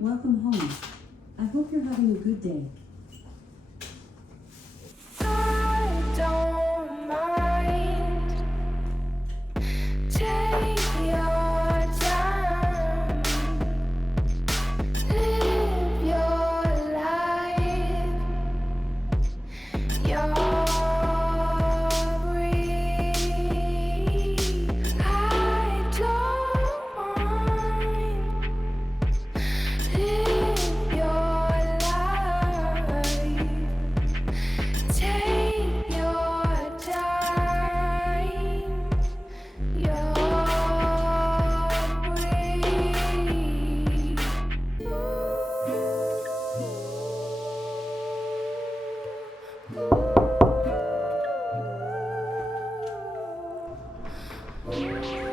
Welcome home. I hope you're having a good day. I don't mind. Take your time. Live your life. You're free. I don't mind. Live your life. Take your time. You're free.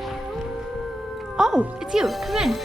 Oh, it's you. Come in.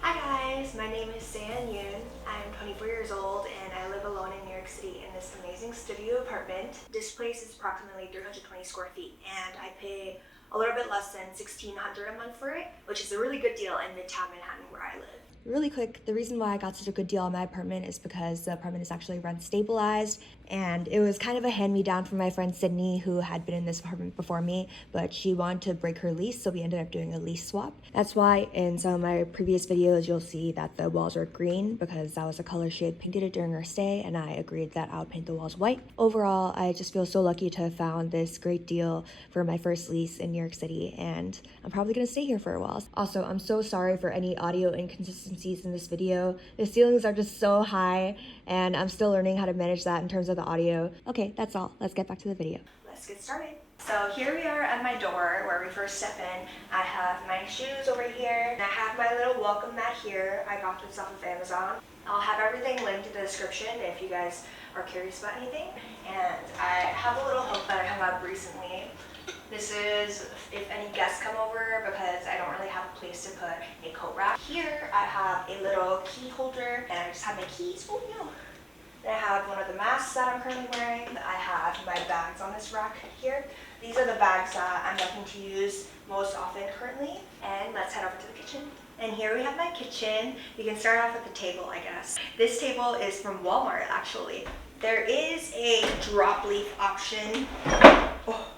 Hi guys, my name is Seyun. I'm 24 years old and I live alone in New York City in this amazing studio apartment. This place is approximately 320 square feet and I pay a little bit less than $1,600 a month for it, which is a really good deal in Midtown Manhattan where I live. Really quick, the reason why I got such a good deal on my apartment is because the apartment is actually rent stabilized and it was kind of a hand-me-down from my friend Sydney who had been in this apartment before me, but she wanted to break her lease, so we ended up doing a lease swap. That's why in some of my previous videos you'll see that the walls are green because that was a color she had painted during her stay and I agreed that I would paint the walls white. Overall, I just feel so lucky to have found this great deal for my first lease in New York City and I'm probably gonna stay here for a while. Also, I'm so sorry for any audio inconsistencies in this video. The ceilings are just so high and I'm still learning how to manage that in terms of the audio. Okay, that's all. Let's get back to the video. Let's get started. So here we are at my door where we first step in. I have my shoes over here and I have my little welcome mat here. I got this off of Amazon. I'll have everything linked in the description if you guys are curious about anything. And I have a little hook that I hung up recently. This is if any guests come over because I don't really have a place to put a coat rack. Here I have a little key holder and I just have my keys. Oh no. Then I have one of the masks that I'm currently wearing. I have my bags on this rack here. These are the bags that I'm looking to use most often currently. And let's head over to the kitchen. And here we have my kitchen. We can start off with the table, I guess. This table is from Walmart actually. There is a drop leaf option. Oh.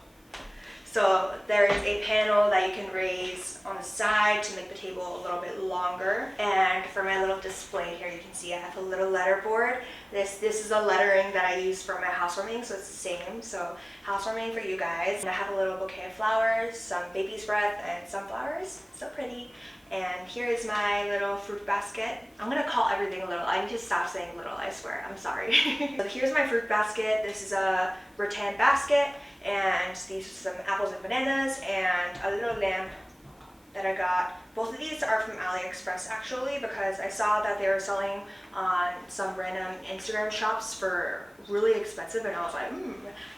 So there is a panel that you can raise on the side to make the table a little bit longer. And for my little display here, you can see I have a little letterboard. This is a lettering that I use for my housewarming, so it's the same. So housewarming for you guys. And I have a little bouquet of flowers, some baby's breath, and sunflowers. So pretty. And here is my little fruit basket. I'm gonna call everything little. I need to stop saying little, I swear, I'm sorry. So here's my fruit basket. This is a rattan basket. And these are some apples and bananas and a little lamp that I got. Both of these are from AliExpress actually because I saw that they were selling on some random Instagram shops for really expensive and I was like,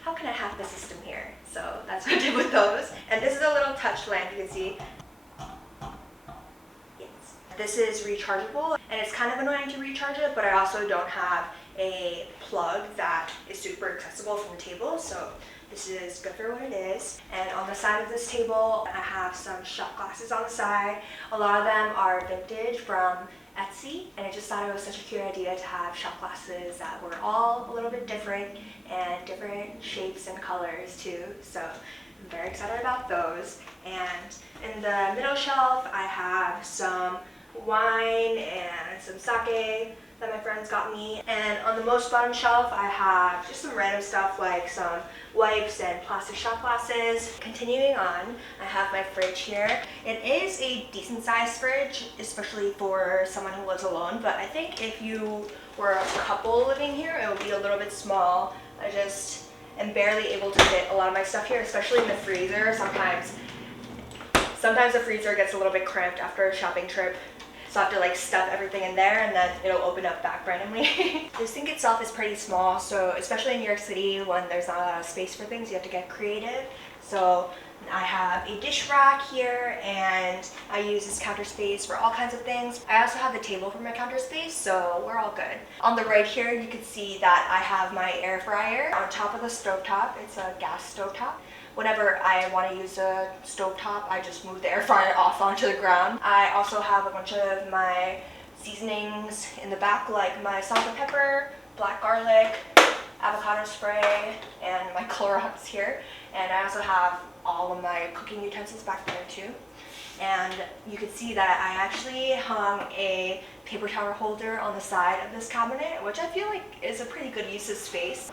how can I hack the system here? So that's what I did with those. And this is a little touch lamp you can see. Yes. This is rechargeable and it's kind of annoying to recharge it, but I also don't have a plug that is super accessible from the table. So this is good for what it is. And on the side of this table, I have some shot glasses on the side. A lot of them are vintage from Etsy, and I just thought it was such a cute idea to have shot glasses that were all a little bit different and different shapes and colors too. So I'm very excited about those. And in the middle shelf, I have some wine and some sake that my friends got me. And on the most bottom shelf, I have just some random stuff like some wipes and plastic shot glasses. Continuing on, I have my fridge here. It is a decent sized fridge, especially for someone who lives alone, but I think if you were a couple living here, it would be a little bit small. I just am barely able to fit a lot of my stuff here, especially in the freezer. Sometimes the freezer gets a little bit cramped after a shopping trip. So I have to like stuff everything in there and then it'll open up back randomly. The sink itself is pretty small, so especially in New York City when there's not a lot of space for things, you have to get creative. So I have a dish rack here, and I use this counter space for all kinds of things. I also have the table for my counter space, so we're all good. On the right here, you can see that I have my air fryer on top of the stovetop. It's a gas stovetop. Whenever I want to use a stovetop, I just move the air fryer off onto the ground. I also have a bunch of my seasonings in the back, like my salt and pepper, black garlic, avocado spray, and my Clorox here. And I also have all of my cooking utensils back there too. And you can see that I actually hung a paper towel holder on the side of this cabinet, which I feel like is a pretty good use of space.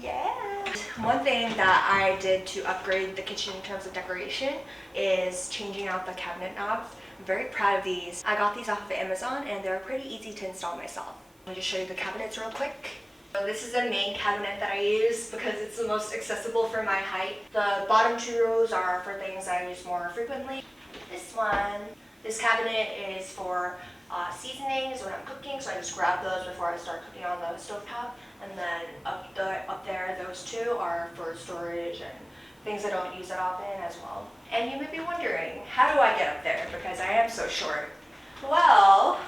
Yeah. One thing that I did to upgrade the kitchen in terms of decoration is changing out the cabinet knobs. I'm very proud of these. I got these off of Amazon and they're pretty easy to install myself. Let me just show you the cabinets real quick. So this is the main cabinet that I use because it's the most accessible for my height. The bottom two rows are for things I use more frequently. This cabinet is for seasonings when I'm cooking, so I just grab those before I start cooking on the stovetop. And then up there, those two are for storage and things I don't use that often as well. And you may be wondering, how do I get up there? Because I am so short. Well,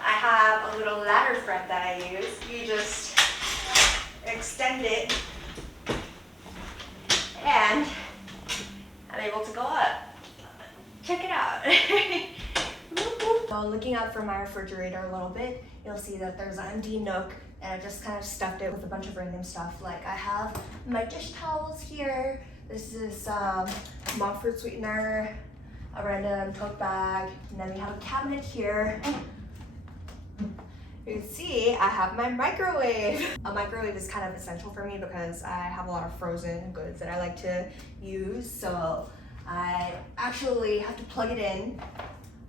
I have a little ladder thread that I use. You just extend it and I'm able to go up. Check it out. So looking out from my refrigerator a little bit, you'll see that there's an empty nook, and I just kind of stuffed it with a bunch of random stuff. Like I have my dish towels here. This is monk fruit sweetener, a random tote bag, and then we have a cabinet here. You can see I have my microwave. A microwave is kind of essential for me because I have a lot of frozen goods that I like to use. So I actually have to plug it in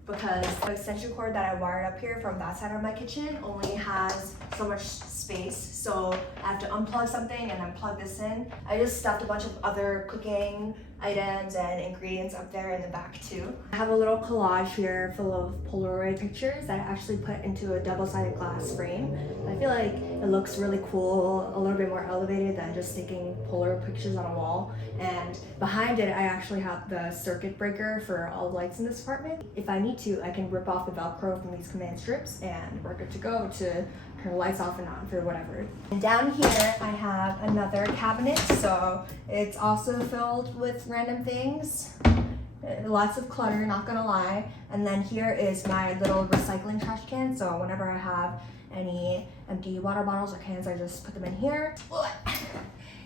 because the extension cord that I wired up here from that side of my kitchen only has so much space. So I have to unplug something and then plug this in. I just stuffed a bunch of other cooking items and ingredients up there in the back too. I have a little collage here full of Polaroid pictures that I actually put into a double-sided glass frame. I feel like it looks really cool, a little bit more elevated than just sticking Polaroid pictures on a wall. And behind it, I actually have the circuit breaker for all the lights in this apartment. If I need to, I can rip off the Velcro from these command strips and we're good to go to turn the lights off and on for whatever. And down here, I have another cabinet, so it's also filled with random things. Lots of clutter, not gonna lie. And then here is my little recycling trash can, so whenever I have any empty water bottles or cans, I just put them in here.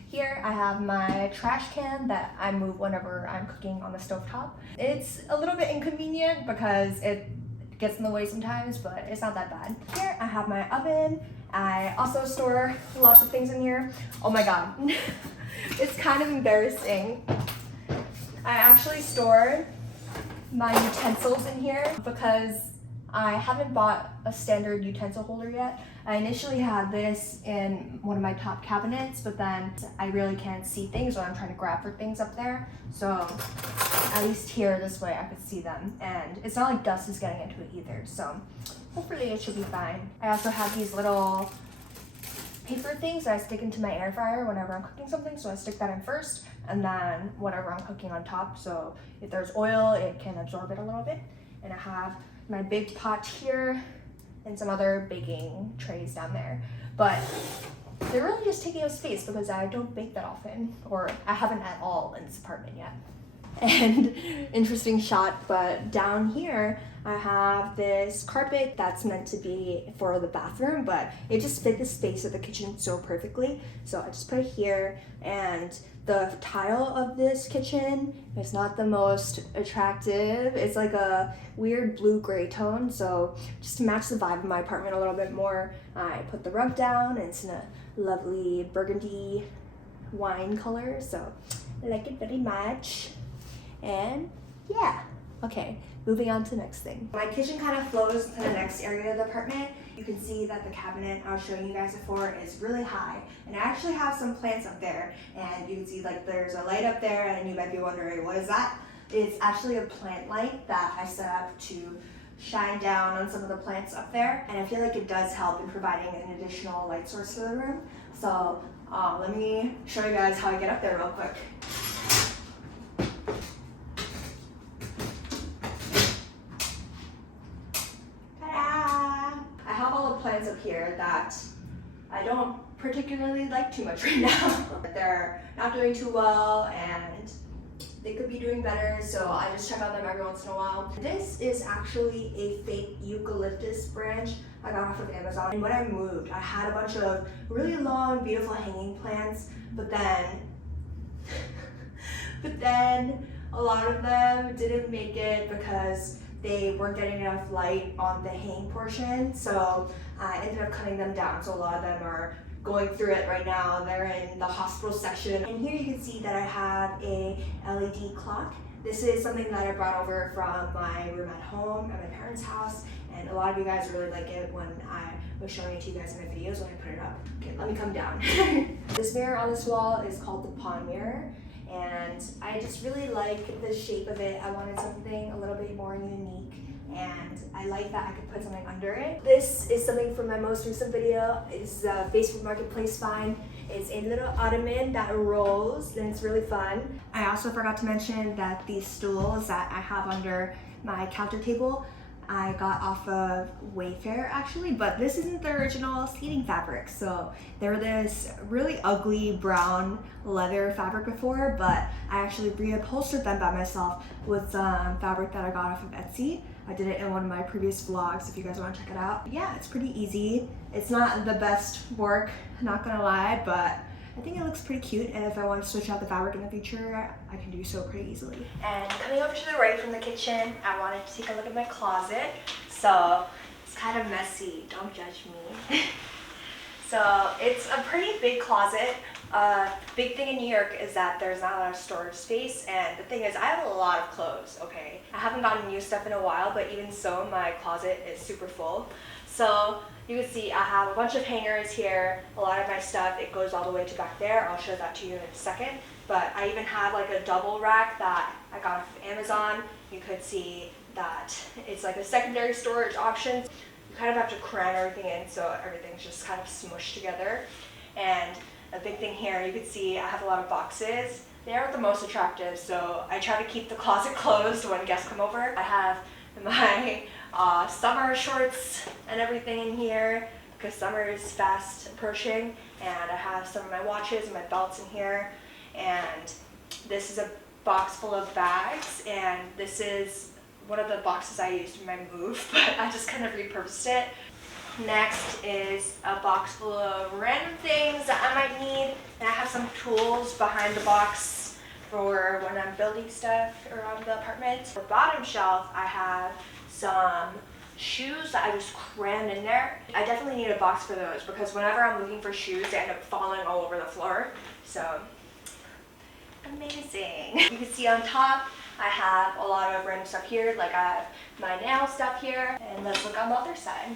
Here I have my trash can that I move whenever I'm cooking on the stovetop. It's a little bit inconvenient because it gets in the way sometimes, but it's not that bad. Here I have my oven. I also store lots of things in here. Oh my god. It's kind of embarrassing. I actually store my utensils in here because I haven't bought a standard utensil holder yet. I initially had this in one of my top cabinets, but then I really can't see things when I'm trying to grab for things up there. So at least here, this way I could see them. And it's not like dust is getting into it either, so hopefully it should be fine. I also have these little paper things that I stick into my air fryer whenever I'm cooking something. So I stick that in first, and then whatever I'm cooking on top. So if there's oil, it can absorb it a little bit. And I have my big pot here and some other baking trays down there. But they're really just taking up space because I don't bake that often, or I haven't at all in this apartment yet. And interesting shot, but down here I have this carpet that's meant to be for the bathroom, but it just fit the space of the kitchen so perfectly. So I just put it here, and the tile of this kitchen is not the most attractive. It's like a weird blue-gray tone, so just to match the vibe of my apartment a little bit more, I put the rug down, and it's in a lovely burgundy wine color, so I like it very much. And yeah, okay, moving on to the next thing. My kitchen kind of flows to the next area of the apartment. You can see that the cabinet I was showing you guys before is really high, and I actually have some plants up there, and you can see like there's a light up there, and you might be wondering, what is that? It's actually a plant light that I set up to shine down on some of the plants up there, and I feel like it does help in providing an additional light source to the room. So let me show you guys how I get up there real quick. that I don't particularly like too much right now. They're not doing too well and they could be doing better, so I just check on them every once in a while. This is actually a fake eucalyptus branch I got off of Amazon. And when I moved, I had a bunch of really long, beautiful hanging plants, but then a lot of them didn't make it because they weren't getting enough light on the hanging portion, so I ended up cutting them down. So a lot of them are going through it right now. They're in the hospital section. And here you can see that I have a LED clock. This is something that I brought over from my room at home at my parents' house, and a lot of you guys really like it when I was showing it to you guys in my videos when I put it up. Okay, let me come down. This mirror on this wall is called the pawn mirror, and I just really like the shape of it. I wanted something a little bit more unique, and I like that I could put something under it. This is something from my most recent video. It's the Facebook Marketplace find. It's a little ottoman that rolls, and it's really fun. I also forgot to mention that these stools that I have under my counter table, I got off of Wayfair actually, but this isn't the original seating fabric. So they were this really ugly brown leather fabric before, but I actually reupholstered them by myself with some fabric that I got off of Etsy. I did it in one of my previous vlogs if you guys want to check it out. Yeah, it's pretty easy. It's not the best work, not gonna lie, but I think it looks pretty cute, and if I want to switch out the fabric in the future, I can do so pretty easily. And coming over to the right from the kitchen, I wanted to take a look at my closet. So it's kind of messy, don't judge me. So it's a pretty big closet. Big thing in New York is that there's not a lot of storage space, and the thing is I have a lot of clothes, okay? I haven't gotten new stuff in a while, but even so, my closet is super full. So you can see I have a bunch of hangers here, a lot of my stuff, it goes all the way to back there. I'll show that to you in a second. But I even have like a double rack that I got off of Amazon. You could see that it's like a secondary storage option. You kind of have to cram everything in so everything's just kind of smushed together. And a big thing here, you can see I have a lot of boxes. They aren't the most attractive, so I try to keep the closet closed when guests come over. I have my summer shorts and everything in here because summer is fast approaching, and I have some of my watches and my belts in here, and this is a box full of bags, and this is one of the boxes I used in my move, but I just kind of repurposed it. Next is a box full of random things that I might need, and I have some tools behind the box for when I'm building stuff around the apartment. The bottom shelf, I have some shoes that I just crammed in there. I definitely need a box for those because whenever I'm looking for shoes, they end up falling all over the floor. So, amazing. You can see on top, I have a lot of random stuff here, like I have my nail stuff here, and let's look on the other side.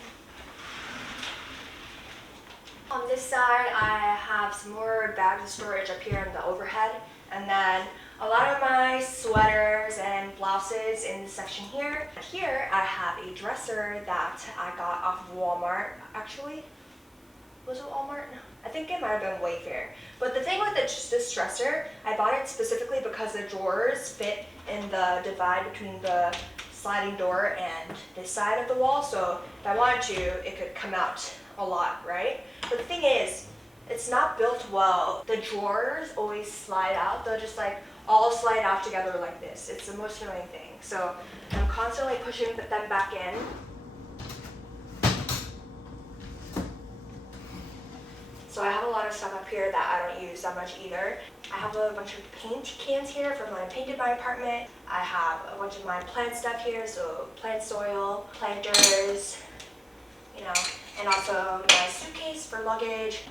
On this side, I have some more bags of storage up here in the overhead, and then a lot of my sweaters and blouses in this section here. Here, I have a dresser that I got off of Walmart, actually. Was it Walmart? I think it might have been Wayfair. But the thing with this dresser, I bought it specifically because the drawers fit in the divide between the sliding door and this side of the wall, so if I wanted to, it could come out a lot, right? But the thing is, it's not built well. The drawers always slide out. They'll just like all slide out together like this. It's the most annoying thing. So I'm constantly pushing them back in. So I have a lot of stuff up here that I don't use that much either. I have a bunch of paint cans here from when I painted my apartment. I have a bunch of my plant stuff here, so plant soil, planters, you know, and also my suitcase for luggage.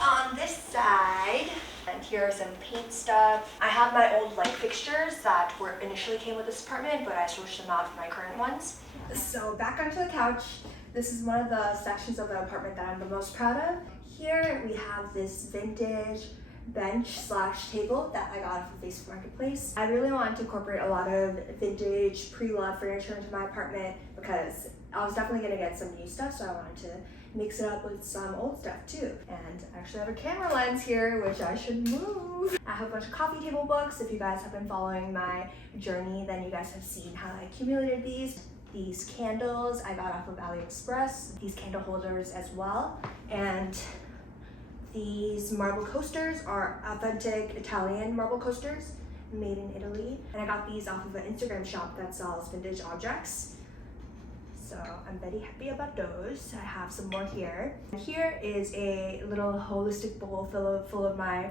On this side, and here are some paint stuff. I have my old light fixtures that initially came with this apartment, but I switched them out for my current ones. So back onto the couch. This is one of the sections of the apartment that I'm the most proud of. Here we have this vintage bench/table that I got off of Facebook Marketplace. I really wanted to incorporate a lot of vintage pre-loved furniture into my apartment because I was definitely gonna get some new stuff, so I wanted to mix it up with some old stuff too. And I actually have a camera lens here, which I should move. I have a bunch of coffee table books. If you guys have been following my journey, then you guys have seen how I accumulated these. these candles I got off of AliExpress, these candle holders as well, and these marble coasters are authentic Italian marble coasters made in Italy, and I got these off of an Instagram shop that sells vintage objects. So I'm very happy about those. I have some more here. And here is a little holistic bowl full of my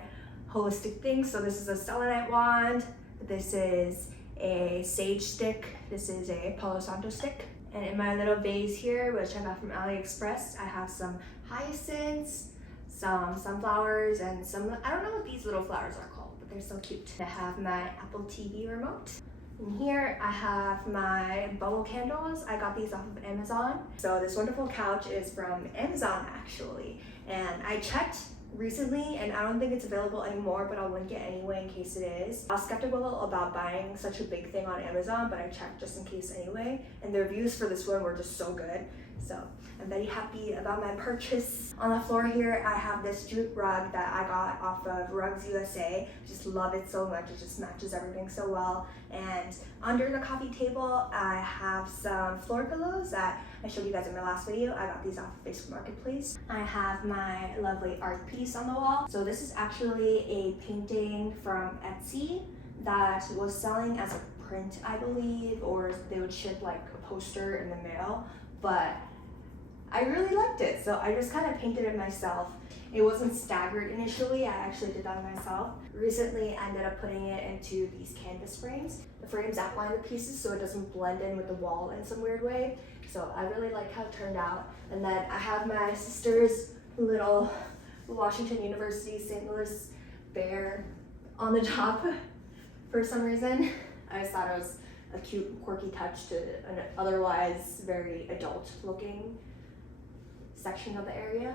holistic things. So this is a selenite wand. This is a sage stick. This is a Palo Santo stick. And in my little vase here, which I got from AliExpress, I have some hyacinths, some sunflowers, and some, I don't know what these little flowers are called, but they're so cute. I have my Apple TV remote. And here I have my bubble candles. I got these off of Amazon. So this wonderful couch is from Amazon actually. And I checked recently and I don't think it's available anymore, but I'll link it anyway in case it is. I was skeptical about buying such a big thing on Amazon, but I checked just in case anyway. And the reviews for this one were just so good. So I'm very happy about my purchase. On the floor here, I have this jute rug that I got off of Rugs USA. Just love it so much. It just matches everything so well. And under the coffee table, I have some floor pillows that I showed you guys in my last video. I got these off of Facebook Marketplace. I have my lovely art piece on the wall. So this is actually a painting from Etsy that was selling as a print, I believe, or they would ship like a poster in the mail. But I really liked it, so I just kind of painted it myself. It wasn't staggered initially, I actually did that myself. Recently, I ended up putting it into these canvas frames. The frames outline the pieces so it doesn't blend in with the wall in some weird way. So I really like how it turned out. And then I have my sister's little Washington University St. Louis bear on the top for some reason. I just thought it was a cute, quirky touch to an otherwise very adult looking section of the area.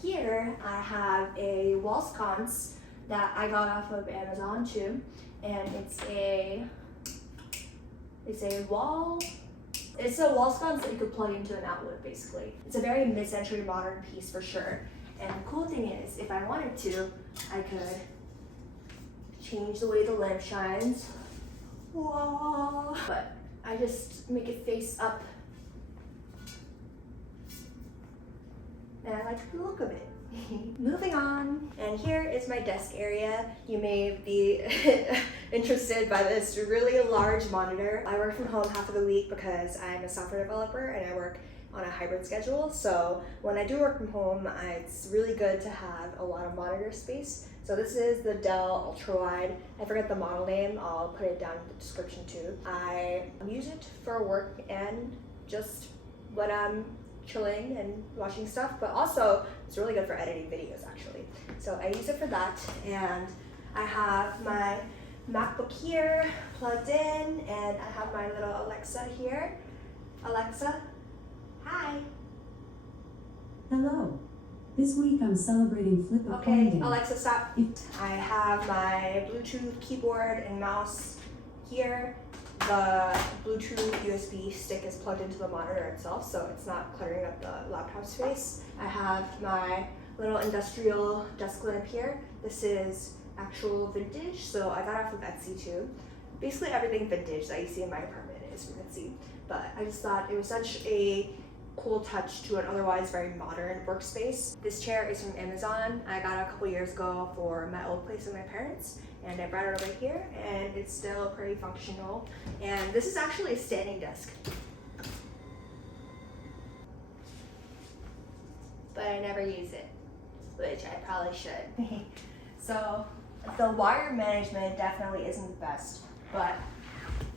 Here I have a wall sconce that I got off of Amazon too, and it's a wall sconce that you could plug into an outlet basically. It's a very mid-century modern piece for sure. And the cool thing is, if I wanted to, I could change the way the lamp shines. Whoa. But I just make it face up. And I like the look of it. Moving on, and here is my desk area. You may be interested by this really large monitor. I work from home half of the week because I'm a software developer and I work on a hybrid schedule. So when I do work from home, it's really good to have a lot of monitor space. So this is the Dell Ultrawide. I forget the model name. I'll put it down in the description too. I use it for work and just when I'm chilling and watching stuff, but also it's really good for editing videos actually. So I use it for that, and I have my MacBook here plugged in, and I have my little Alexa here. Alexa, hi. Hello. This week I'm celebrating Flip a Coin Okay, Day. Alexa, stop. I have my Bluetooth keyboard and mouse here. The Bluetooth USB stick is plugged into the monitor itself, so it's not cluttering up the laptop space. I have my little industrial desk lamp here. This is actual vintage, so I got it off of Etsy too. Basically everything vintage that you see in my apartment is from Etsy, but I just thought it was such a cool touch to an otherwise very modern workspace. This chair is from Amazon. I got it a couple years ago for my old place with my parents, and I brought it over here, and it's still pretty functional. And this is actually a standing desk, but I never use it, which I probably should. So the wire management definitely isn't the best, but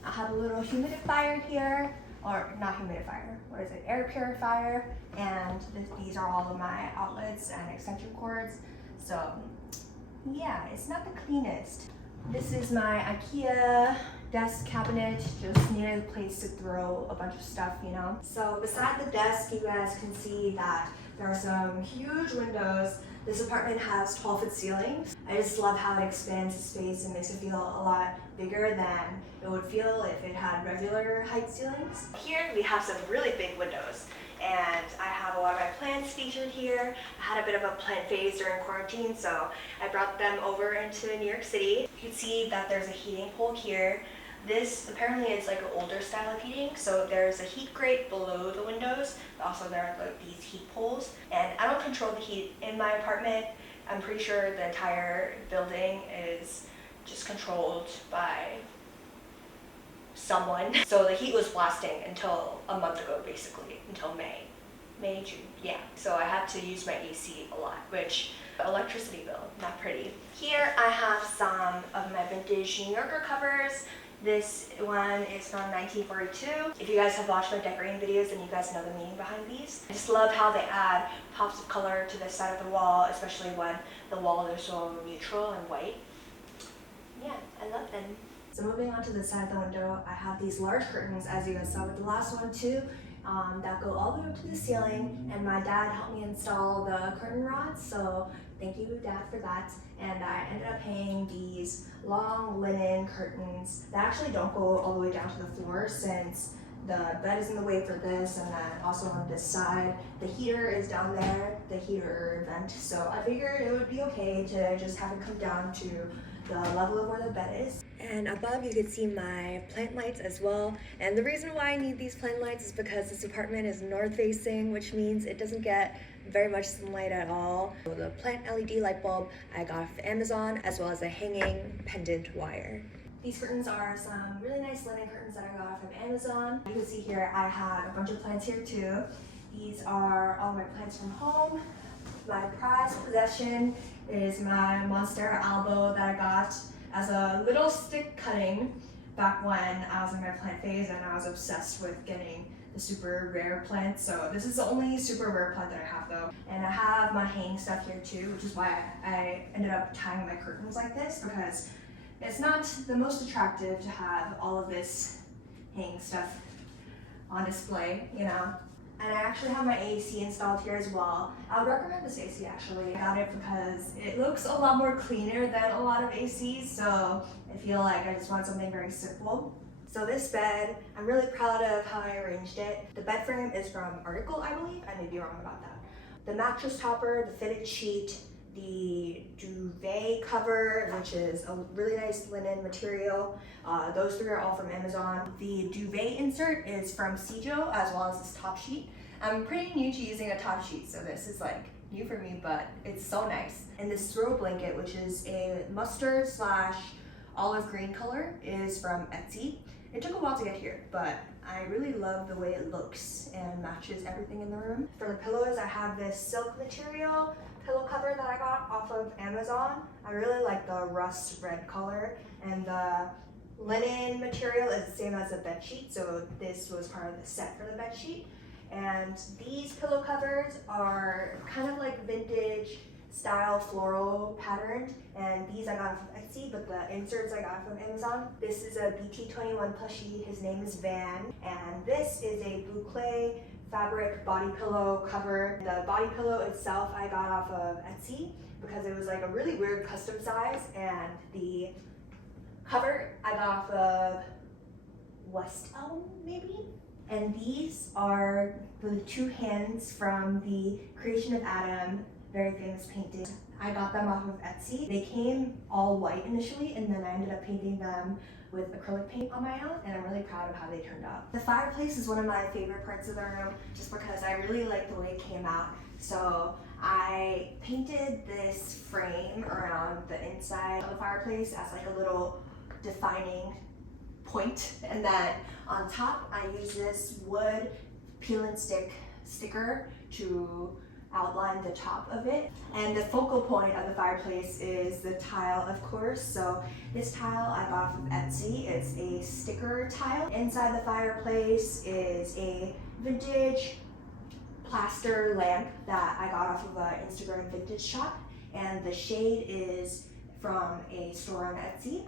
I have a little humidifier here, or not humidifier, what is it, air purifier, and these are all of my outlets and extension cords. So yeah, it's not the cleanest. This is my Ikea desk cabinet, just needed a place to throw a bunch of stuff, you know. So beside the desk, you guys can see that there are some huge windows. This apartment has 12-foot ceilings. I just love how it expands the space and makes it feel a lot bigger than it would feel if it had regular height ceilings. Here we have some really big windows, and I have a lot of my plants featured here. I had a bit of a plant phase during quarantine, so I brought them over into New York City. You can see that there's a heating pole here. This apparently is like an older style of heating, so there's a heat grate below the windows, but also there are like these heat poles. And I don't control the heat in my apartment. I'm pretty sure the entire building is just controlled by someone. So the heat was blasting until a month ago, basically, until May, June, yeah. So I had to use my AC a lot, which electricity bill, not pretty. Here I have some of my vintage New Yorker covers. This one is from 1942. If you guys have watched my decorating videos, then you guys know the meaning behind these. I just love how they add pops of color to the side of the wall, especially when the walls are so neutral and white. Yeah, I love them. So moving on to the side of the window, I have these large curtains, as you guys saw with the last one too, that go all the way up to the ceiling, and my dad helped me install the curtain rods, so thank you, Dad, for that. And I ended up hanging these long linen curtains that actually don't go all the way down to the floor, since the bed is in the way for this, and then also on this side, the heater is down there, the heater vent, so I figured it would be okay to just have it come down to the level of where the bed is. And above you can see my plant lights as well. And the reason why I need these plant lights is because this apartment is north facing, which means it doesn't get very much sunlight at all. So the plant LED light bulb I got off Amazon, as well as a hanging pendant wire. These curtains are some really nice linen curtains that I got off of Amazon. You can see here I have a bunch of plants here too. These are all my plants from home. My prized possession is my Monstera albo that I got as a little stick cutting back when I was in my plant phase, and I was obsessed with getting the super rare plant. So this is the only super rare plant that I have though. And I have my hanging stuff here too, which is why I ended up tying my curtains like this, because it's not the most attractive to have all of this hanging stuff on display, you know. And I actually have my AC installed here as well. I would recommend this AC actually. I got it because it looks a lot more cleaner than a lot of ACs, so I feel like I just want something very simple. So this bed, I'm really proud of how I arranged it. The bed frame is from Article, I believe. I may be wrong about that. The mattress topper, the fitted sheet, the duvet cover, which is a really nice linen material. Those three are all from Amazon. The duvet insert is from Seyun, as well as this top sheet. I'm pretty new to using a top sheet, so this is like new for me, but it's so nice. And this throw blanket, which is a mustard / olive green color, is from Etsy. It took a while to get here, but I really love the way it looks and matches everything in the room. For the pillows, I have this silk material pillow cover that I got off of Amazon. I really like the rust red color, and the linen material is the same as the bed sheet, so this was part of the set for the bed sheet. And these pillow covers are kind of like vintage style floral patterned, and these I got from Etsy, but the inserts I got from Amazon. This is a BT21 plushie. His name is Van, and this is a boucle fabric body pillow cover. The body pillow itself I got off of Etsy because it was like a really weird custom size, and the cover I got off of West Elm maybe. And these are the two hands from the Creation of Adam, very famous painting. I got them off of Etsy. They came all white initially, and then I ended up painting them with acrylic paint on my own, and I'm really proud of how they turned out. The fireplace is one of my favorite parts of the room, just because I really like the way it came out. So I painted this frame around the inside of the fireplace as like a little defining point, and then on top I use this wood peel and stick sticker to outline the top of it. And the focal point of the fireplace is the tile, of course. So this tile I got off of Etsy. It's a sticker tile. Inside the fireplace is a vintage plaster lamp that I got off of an Instagram vintage shop, and the shade is from a store on Etsy.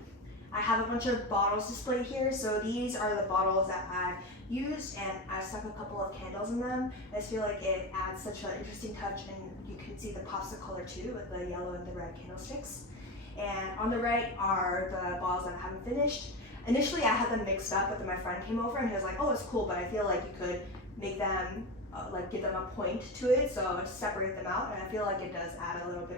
I have a bunch of bottles displayed here. So these are the bottles that I've used, and I stuck a couple of candles in them. I just feel like it adds such an interesting touch, and you can see the pops of color too with the yellow and the red candlesticks. And on the right are the bottles that I haven't finished. Initially I had them mixed up, but then my friend came over and he was like, oh, it's cool, but I feel like you could make them, like give them a point to it, so separate them out, and I feel like it does add a little bit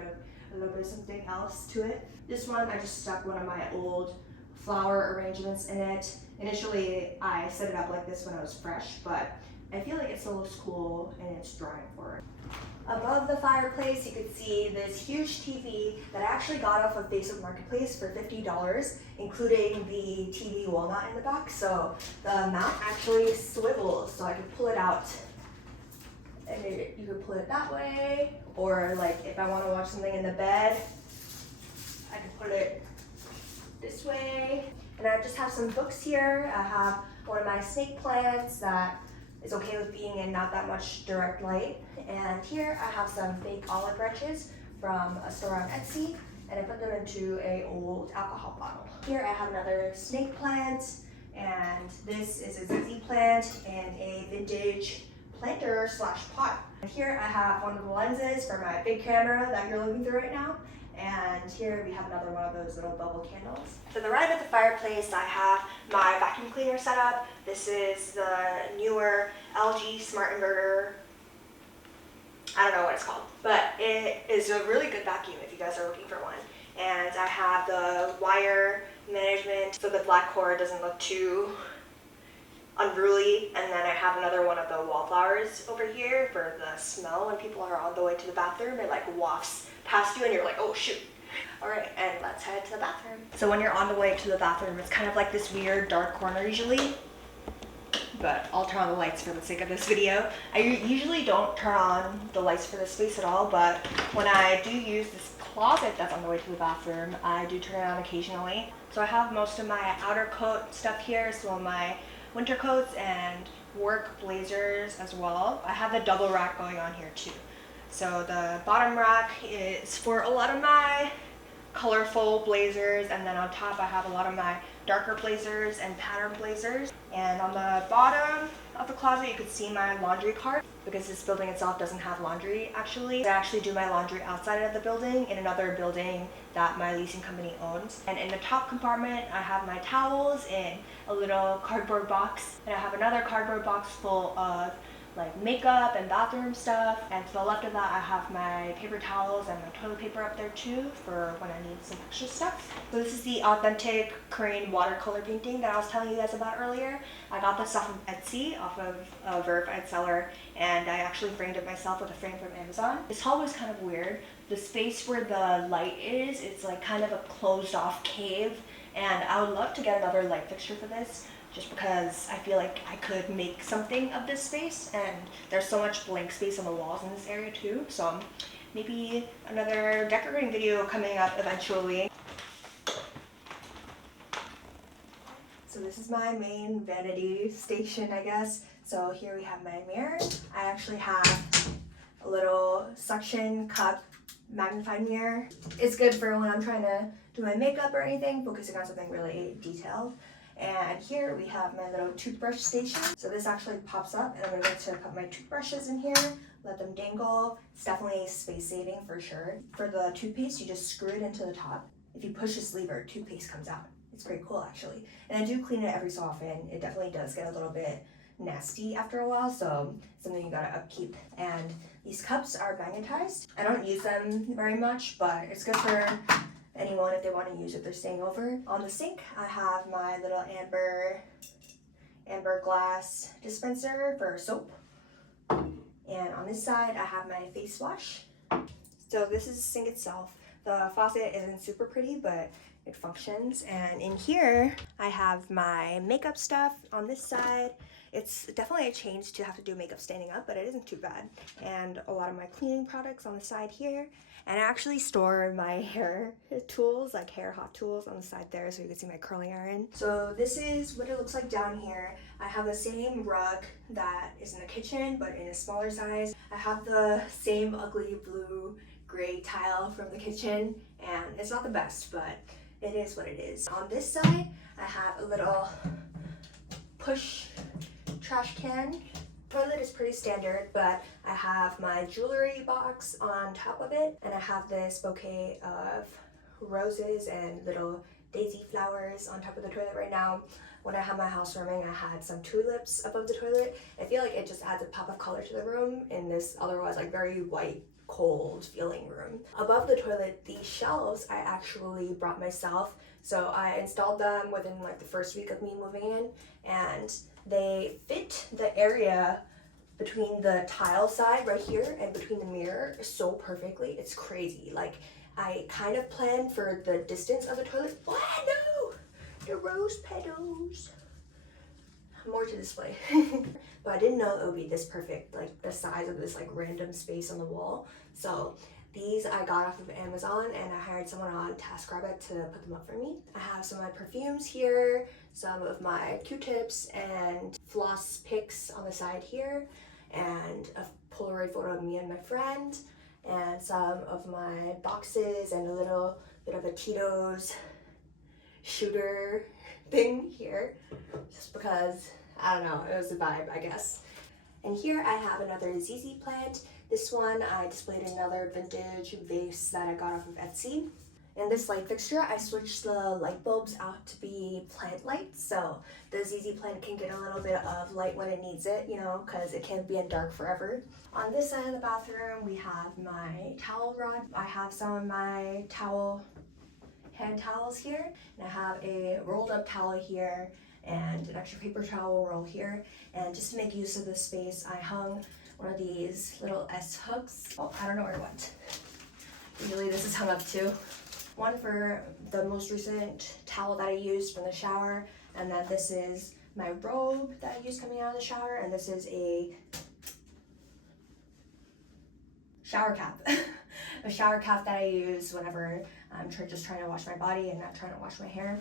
of something else to it. This one, I just stuck one of my old flower arrangements in it. Initially, I set it up like this when I was fresh, but I feel like it still looks cool and it's drawing forward. Above the fireplace, you can see this huge TV that I actually got off of Facebook Marketplace for $50, including the TV wall mount in the back. So the mount actually swivels, so I can pull it out. And you can pull it that way, or like if I want to watch something in the bed, I can put it this way. And I just have some books here. I have one of my snake plants that is okay with being in not that much direct light. And here I have some fake olive branches from a store on Etsy, and I put them into a old alcohol bottle. Here I have another snake plant, and this is a ZZ plant and a vintage planter / pot. And here I have one of the lenses for my big camera that you're looking through right now. And here we have another one of those little bubble candles. To the right of the fireplace, I have my vacuum cleaner set up. This is the newer LG Smart Inverter. I don't know what it's called, but it is a really good vacuum if you guys are looking for one. And I have the wire management so the black cord doesn't look too unruly. And then I have another one of the wallflowers over here for the smell when people are on the way to the bathroom. It like wafts past you and you're like, oh shoot. All right, and let's head to the bathroom. So when you're on the way to the bathroom, it's kind of like this weird dark corner usually, but I'll turn on the lights for the sake of this video. I usually don't turn on the lights for this space at all, but when I do use this closet that's on the way to the bathroom, I do turn it on occasionally. So I have most of my outer coat stuff here, some of my winter coats and work blazers as well. I have the double rack going on here too. So the bottom rack is for a lot of my colorful blazers, and then on top I have a lot of my darker blazers and pattern blazers. And on the bottom of the closet you can see my laundry cart, because this building itself doesn't have laundry actually. I actually do my laundry outside of the building in another building that my leasing company owns. And in the top compartment I have my towels in a little cardboard box, and I have another cardboard box full of like makeup and bathroom stuff. And to the left of that I have my paper towels and my toilet paper up there too for when I need some extra stuff. So this is the authentic Korean watercolor painting that I was telling you guys about earlier. I got this off of Etsy, off of a verified seller, and I actually framed it myself with a frame from Amazon. This hallway is kind of weird. The space where the light is, it's like kind of a closed off cave, and I would love to get another light fixture for this, just because I feel like I could make something of this space, and there's so much blank space on the walls in this area too. So maybe another decorating video coming up eventually. So this is my main vanity station, I guess. So here we have my mirror. I actually have a little suction cup magnified mirror. It's good for when I'm trying to do my makeup or anything, focusing on something really detailed. And here we have my little toothbrush station. So this actually pops up, and I'm gonna get to put my toothbrushes in here, let them dangle. It's definitely space saving for sure. For the toothpaste, you just screw it into the top. If you push this lever, toothpaste comes out. It's pretty cool actually. And I do clean it every so often. It definitely does get a little bit nasty after a while, so something you gotta upkeep. And these cups are magnetized. I don't use them very much, but it's good for anyone if they want to use it, they're staying over. On the sink I have my little amber glass dispenser for soap, and on this side I have my face wash. So this is the sink itself. The faucet isn't super pretty, but it functions. And in here I have my makeup stuff on this side. It's definitely a change to have to do makeup standing up, but it isn't too bad. And a lot of my cleaning products on the side here. And I actually store my hair tools, like hair hot tools, on the side there so you can see my curling iron. So this is what it looks like down here. I have the same rug that is in the kitchen, but in a smaller size. I have the same ugly blue gray tile from the kitchen, and it's not the best, but it is what it is. On this side, I have a little push trash can. Toilet is pretty standard, but I have my jewelry box on top of it, and I have this bouquet of roses and little daisy flowers on top of the toilet right now. When I had my housewarming, I had some tulips above the toilet. I feel like it just adds a pop of color to the room in this otherwise like very white cold feeling room. Above the toilet, these shelves I actually brought myself. So I installed them within like the first week of me moving in, and they fit the area between the tile side right here and between the mirror so perfectly. It's crazy. Like, I kind of planned for the distance of the toilet. Oh no! The rose petals. More to display. But I didn't know it would be this perfect, like the size of this like random space on the wall. So these I got off of Amazon, and I hired someone on TaskRabbit to put them up for me. I have some of my perfumes here, some of my Q-tips and floss picks on the side here, and a Polaroid photo of me and my friend, and some of my boxes and a little bit of a Tito's shooter thing here, just because, I don't know, it was a vibe, I guess. And here I have another ZZ plant. This one I displayed another vintage vase that I got off of Etsy. In this light fixture, I switched the light bulbs out to be plant lights, so the ZZ plant can get a little bit of light when it needs it, you know, because it can't be in dark forever. On this side of the bathroom, we have my towel rod. I have some of my hand towels here, and I have a rolled up towel here and an extra paper towel roll here. And just to make use of the space, I hung one of these little S hooks. Oh, I don't know where it went. Usually this is hung up too. One for the most recent towel that I used from the shower, and then this is my robe that I used coming out of the shower, and this is a shower cap. A shower cap that I use whenever I'm just trying to wash my body and not trying to wash my hair.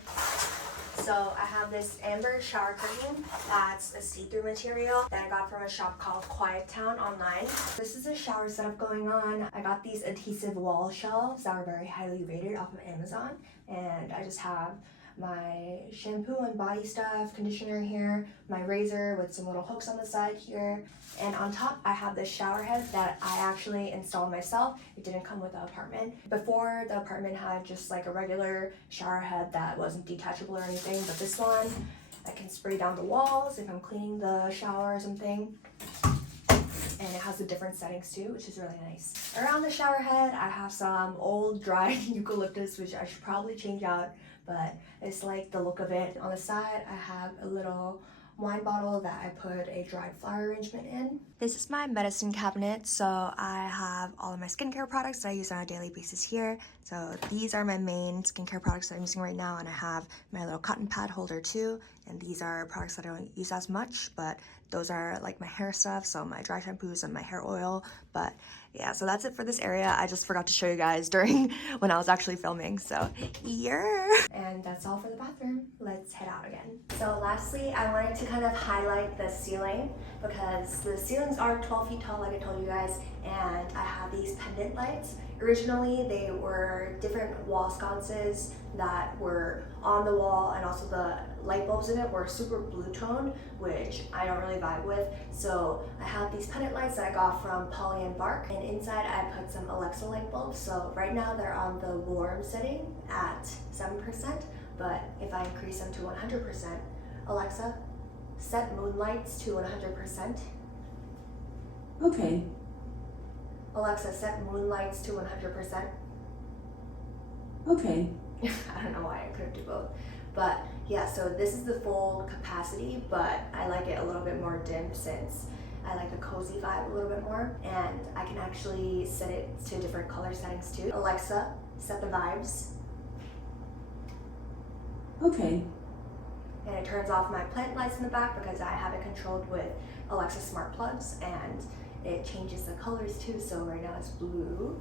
So I have this amber shower curtain that's a see-through material that I got from a shop called Quiet Town online. This is a shower setup going on. I got these adhesive wall shelves that are very highly rated off of Amazon, and I just have my shampoo and body stuff, conditioner here, my razor with some little hooks on the side here, and on top I have this shower head that I actually installed myself. It didn't come with the apartment. Before, the apartment had just like a regular shower head that wasn't detachable or anything, but this one I can spray down the walls if I'm cleaning the shower or something. And it has the different settings too, which is really nice. Around the shower head, I have some old dried eucalyptus, which I should probably change out, but it's like the look of it. On the side, I have a little wine bottle that I put a dried flower arrangement in. This is my medicine cabinet, so I have all of my skincare products that I use on a daily basis here. So these are my main skincare products that I'm using right now, and I have my little cotton pad holder too. And these are products that I don't use as much, but those are like my hair stuff, so my dry shampoos and my hair oil. But yeah, so that's it for this area. I just forgot to show you guys during when I was actually filming, so yeah. And that's all for the bathroom. Let's head out again. So lastly, I wanted to kind of highlight the ceiling, because the ceilings are 12 feet tall like I told you guys, and I have these pendant lights. Originally, they were different wall sconces that were on the wall, and also the light bulbs in it were super blue toned, which I don't really vibe with. So I have these pendant lights that I got from Polly and Bark, and inside I put some Alexa light bulbs. So right now they're on the warm setting at 7%, but if I increase them to 100%, Alexa, set moonlights to 100%. Okay. Alexa, set moonlights to 100%. Okay. I don't know why I couldn't do both. But yeah, so this is the full capacity, but I like it a little bit more dim since I like the cozy vibe a little bit more. And I can actually set it to different color settings too. Alexa, set the vibes. Okay. And it turns off my plant lights in the back because I have it controlled with Alexa smart plugs, and it changes the colors too. So right now it's blue,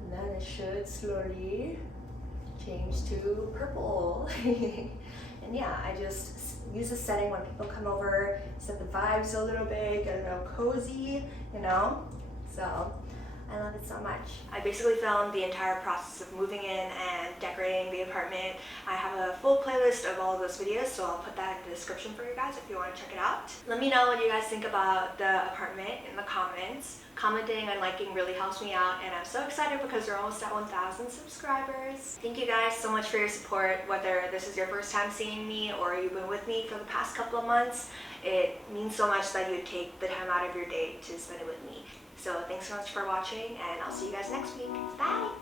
and then it should slowly change to purple. And yeah, I just use the setting when people come over, set the vibes a little bit, get a little cozy, you know? So I love it so much. I basically filmed the entire process of moving in and decorating the apartment. I have a full playlist of all of those videos, so I'll put that in the description for you guys if you want to check it out. Let me know what you guys think about the apartment in the comments. Commenting and liking really helps me out, and I'm so excited because we're almost at 1,000 subscribers. Thank you guys so much for your support, whether this is your first time seeing me or you've been with me for the past couple of months. It means so much that you take the time out of your day to spend it with me. So thanks so much for watching, and I'll see you guys next week. Bye!